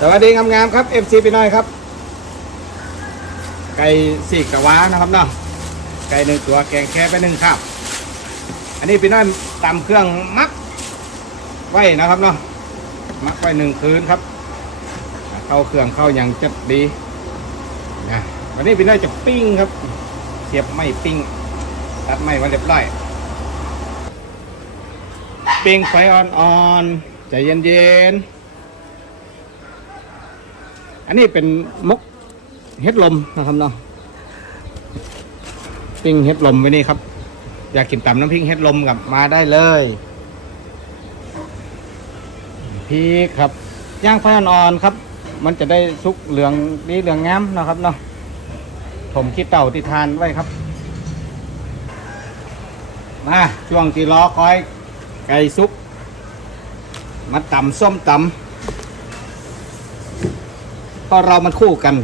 สวัสดีงามๆครับ FC พี่น้อยครับ ไก่สีกะว้านะครับเนาะไก่หนึ่งตัวแกงแค่ไปหนึ่งครับ อันนี้พี่น้อยตำเครื่องมักไว้นะครับเนาะมักไว้หนึ่งคืนครับ เข้าเครื่องเข้าอย่างจัดดีนะวันนี้พี่น้อยจะปิ้งครับเสียบไม่ปิ้งตัดไม่มาเรียบร้อยปิ้งไฟอ่อนๆใจเย็นๆ อันนี้เป็นมกเฮ็ดลมนะครับเนาะปิ้งเฮ็ดลมไว้นี่ครับ อยากกินตำน้ำพริกเฮ็ดลมกับมาได้เลยพริกครับย่างไฟอ่อนๆครับ มันจะได้สุกเหลืองดีเหลืองงามนะครับเนาะผมคิดเต่าที่ทานไว้ครับมาช่วงที่รอคอย ไก่สุกมาตำส้มตำ ก็เรามันคู่กัน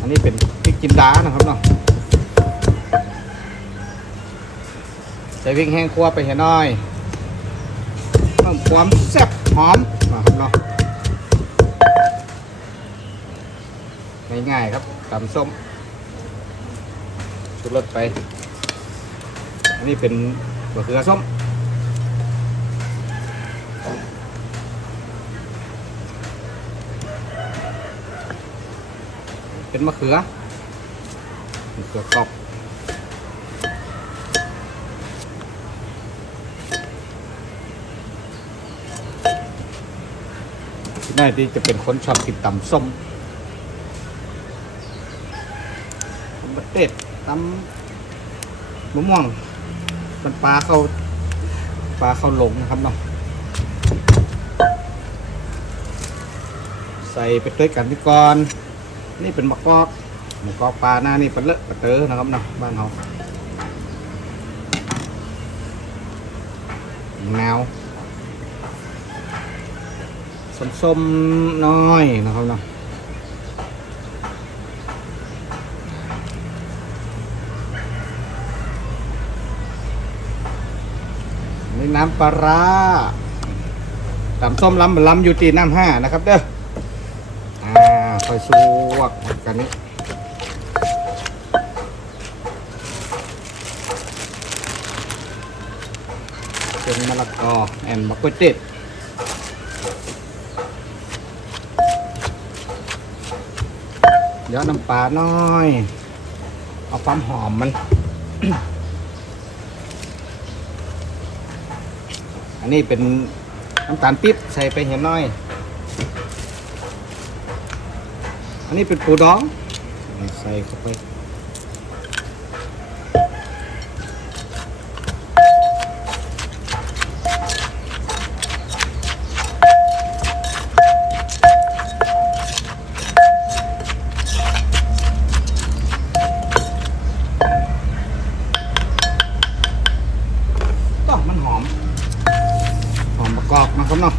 อันนี้เป็นพริกจินดานะครับเนาะใส่พริกแห้งคั่วไปเห็นน้อยเพิ่มความแซ่บหอมนะครับเนาะง่ายๆครับตำส้มชุดรสไป อันนี้เป็นมะเขือส้ม เป็นมะเขือมะเขือกรอบที่น่าที่จะเป็นคนชอบกินตำส้มตำบะเต็ดตำมะม่วง มันปลาเข้าปลาเข้าหลงนะครับเนาะ ใส่ไปด้วยกันที่ก่อน นี่เป็นมะกอกมะกอกปลาหน้านี่เป็นเลอะปะเตอนะครับเนาะบ้านเรามะนาวส้มๆน้อยนะครับเนาะนี่น้ำปลาร้าตำส้มล้ำล้ำอยู่ตีน้ำห้านะครับเด้อ คอยชวกกันนี้เป็นมะละกอแอนมะกรูดเต็ดเดี๋ยวน้ำปลาน้อย เอาความหอมมัน อันนี้เป็นน้ำตาลปิ๊บใส่ไปเห็นน้อย อันนี้เป็นปูดองใส่เข้าไปก็มันหอม หอมประกอบนะครับเนาะ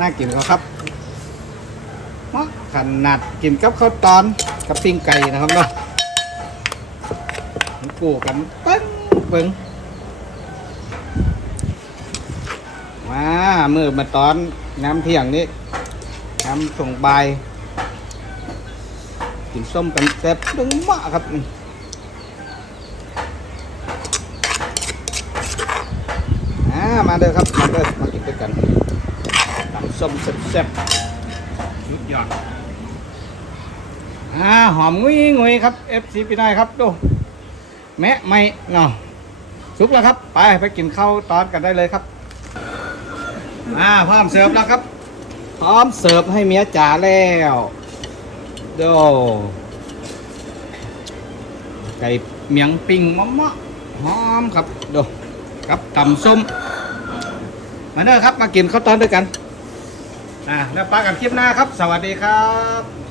น่ากินก็ครับมะขนาดกินกับข้าวตอนกับปิ้งไก่นะครับเนาะกูกันปิ้งเบิ้งมาเมื่อมาตอนน้ำเที่ยงนี้น้ำส่งใบกินส้มกันแซ่บดึงมากครับมาเด้อครับ มาเด้อมากินด้วยกัน ส้มแซ่บๆสุดยอดอ่าหอมงุยงุยครับ FC พี่นายครับดูแมะไม่เนาะสุกแล้วครับ ไปไปกินข้าวตอนกันได้เลยครับอ่าพร้อมเสิร์ฟแล้วครับ พร้อมเสิร์ฟให้เมียจ๋าแล้วโดไก่เมียงปิ้งมะมะหอมครับดูครับตำส้มมาเด้อครับมากินข้าวตอนด้วยกัน อ่าแล้วปากันคลิปหน้าครับ สวัสดีครับ